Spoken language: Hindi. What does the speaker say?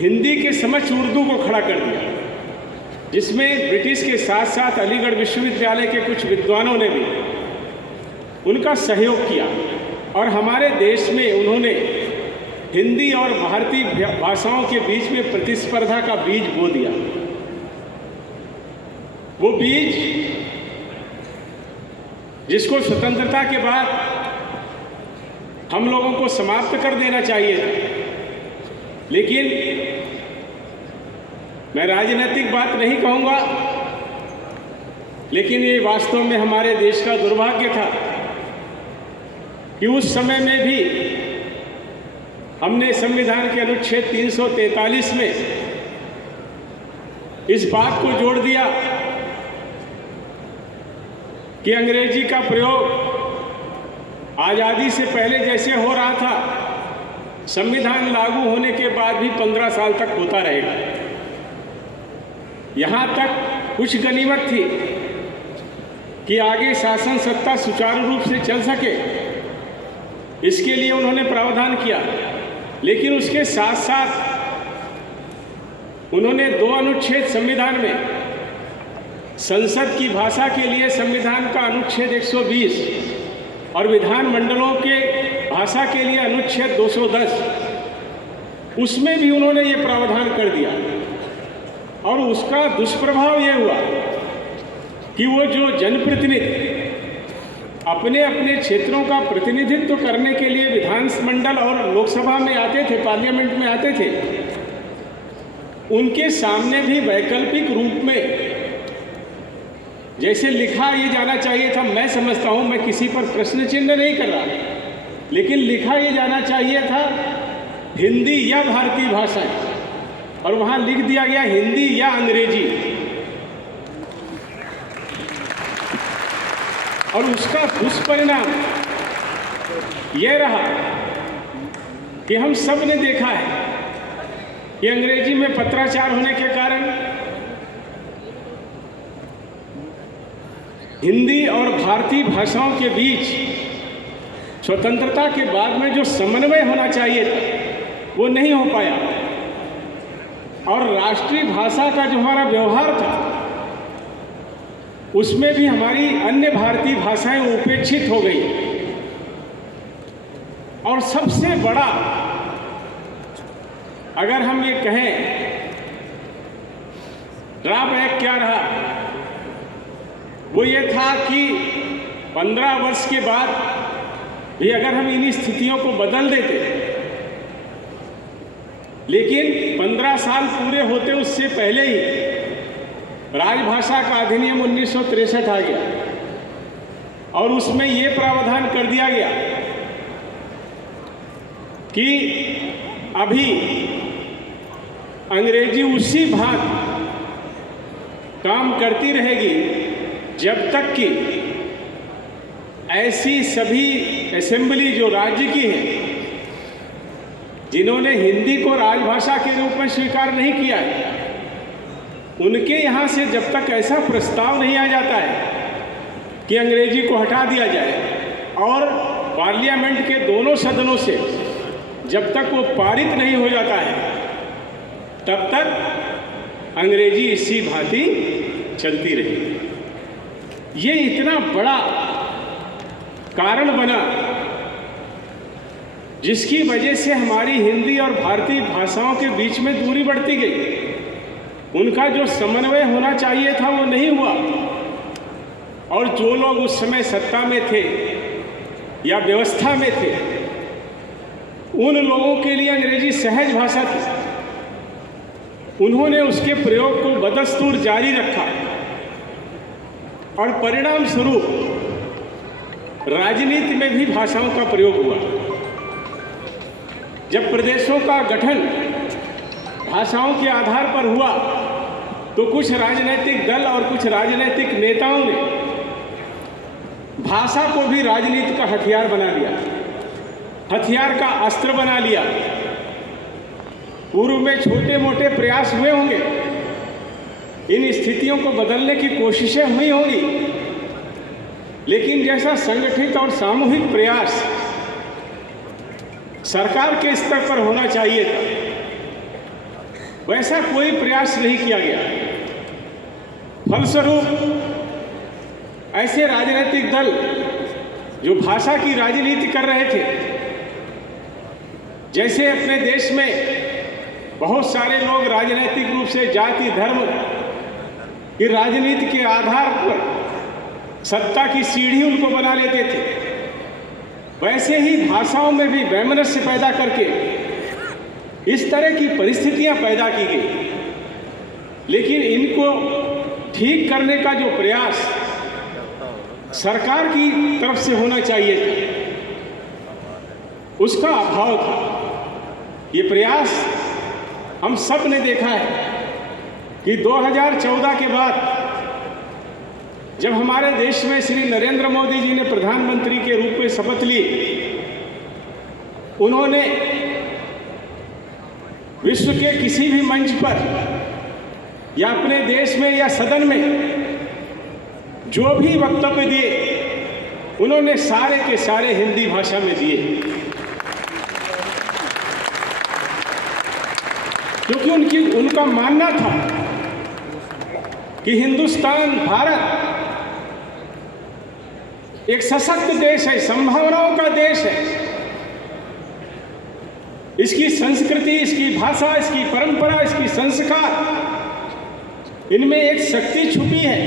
हिंदी के समक्ष उर्दू को खड़ा कर दिया, जिसमें ब्रिटिश के साथ साथ अलीगढ़ विश्वविद्यालय के कुछ विद्वानों ने भी उनका सहयोग किया और हमारे देश में उन्होंने हिंदी और भारतीय भाषाओं के बीच में प्रतिस्पर्धा का बीज बो दिया। वो बीज जिसको स्वतंत्रता के बाद हम लोगों को समाप्त कर देना चाहिए था, लेकिन मैं राजनीतिक बात नहीं कहूँगा, लेकिन ये वास्तव में हमारे देश का दुर्भाग्य था कि उस समय में भी हमने संविधान के अनुच्छेद 343 में इस बात को जोड़ दिया कि अंग्रेजी का प्रयोग आज़ादी से पहले जैसे हो रहा था, संविधान लागू होने के बाद भी 15 साल तक होता रहेगा। यहाँ तक कुछ गनीमत थी कि आगे शासन सत्ता सुचारू रूप से चल सके, इसके लिए उन्होंने प्रावधान किया, लेकिन उसके साथ साथ उन्होंने 2 अनुच्छेद संविधान में संसद की भाषा के लिए संविधान का अनुच्छेद 120 और विधान मंडलों के भाषा के लिए अनुच्छेद 210, उसमें भी उन्होंने ये प्रावधान कर दिया। और उसका दुष्प्रभाव ये हुआ कि वो जो जनप्रतिनिधि अपने अपने क्षेत्रों का प्रतिनिधित्व करने के लिए विधानमंडल और लोकसभा में आते थे, पार्लियामेंट में आते थे, उनके सामने भी वैकल्पिक रूप में जैसे लिखा ये जाना चाहिए था, मैं समझता हूँ, मैं किसी पर प्रश्न चिन्ह नहीं कर रहा, लेकिन लिखा ये जाना चाहिए था हिंदी या भारतीय भाषाएं, और वहाँ लिख दिया गया हिंदी या अंग्रेजी। और उसका दुष्परिणाम यह रहा कि हम सब ने देखा है कि अंग्रेजी में पत्राचार होने के कारण हिंदी और भारतीय भाषाओं के बीच स्वतंत्रता के बाद में जो समन्वय होना चाहिए था वो नहीं हो पाया, और राष्ट्रीय भाषा का जो हमारा व्यवहार था उसमें भी हमारी अन्य भारतीय भाषाएं उपेक्षित हो गई। और सबसे बड़ा अगर हम ये कहें ड्रॉबैक क्या रहा, वो ये था कि 15 वर्ष के बाद भी अगर हम इन स्थितियों को बदल देते, लेकिन 15 साल पूरे होते उससे पहले ही राजभाषा का अधिनियम 1963 आ गया और उसमें ये प्रावधान कर दिया गया कि अभी अंग्रेजी उसी भांति काम करती रहेगी जब तक कि ऐसी सभी असेंबली जो राज्य की हैं जिन्होंने हिंदी को राजभाषा के रूप में स्वीकार नहीं किया है, उनके यहाँ से जब तक ऐसा प्रस्ताव नहीं आ जाता है कि अंग्रेजी को हटा दिया जाए, और पार्लियामेंट के दोनों सदनों से जब तक वो पारित नहीं हो जाता है, तब तक अंग्रेजी इसी भांति चलती रही। ये इतना बड़ा कारण बना जिसकी वजह से हमारी हिंदी और भारतीय भाषाओं के बीच में दूरी बढ़ती गई। उनका जो समन्वय होना चाहिए था वो नहीं हुआ, और जो लोग उस समय सत्ता में थे या व्यवस्था में थे, उन लोगों के लिए अंग्रेजी सहज भाषा थी। उन्होंने उसके प्रयोग को बदस्तूर जारी रखा और परिणाम स्वरूप राजनीति में भी भाषाओं का प्रयोग हुआ। जब प्रदेशों का गठन भाषाओं के आधार पर हुआ तो कुछ राजनीतिक दल और कुछ राजनीतिक नेताओं ने भाषा को भी राजनीति का हथियार बना लिया, हथियार का अस्त्र बना लिया। पूर्व में छोटे मोटे प्रयास हुए होंगे, इन स्थितियों को बदलने की कोशिशें हुई होंगी, लेकिन जैसा संगठित और सामूहिक प्रयास सरकार के स्तर पर होना चाहिए था, वैसा कोई प्रयास नहीं किया गया। फलस्वरूप ऐसे राजनीतिक दल जो भाषा की राजनीति कर रहे थे, जैसे अपने देश में बहुत सारे लोग राजनीतिक रूप से जाति धर्म की राजनीति के आधार पर सत्ता की सीढ़ी उनको बना लेते थे, वैसे ही भाषाओं में भी वैमनस्य पैदा करके इस तरह की परिस्थितियां पैदा की गई। लेकिन इनको ठीक करने का जो प्रयास सरकार की तरफ से होना चाहिए था, उसका अभाव था। ये प्रयास हम सब ने देखा है कि 2014 के बाद जब हमारे देश में श्री नरेंद्र मोदी जी ने प्रधानमंत्री के रूप में शपथ ली, उन्होंने विश्व के किसी भी मंच पर या अपने देश में या सदन में जो भी वक्तव्य दिए, उन्होंने सारे के सारे हिंदी भाषा में दिए, क्योंकि उनका मानना था कि हिंदुस्तान भारत एक सशक्त देश है, संभावनाओं का देश है। इसकी संस्कृति, इसकी भाषा, इसकी परंपरा, इसकी संस्कार, इनमें एक शक्ति छुपी है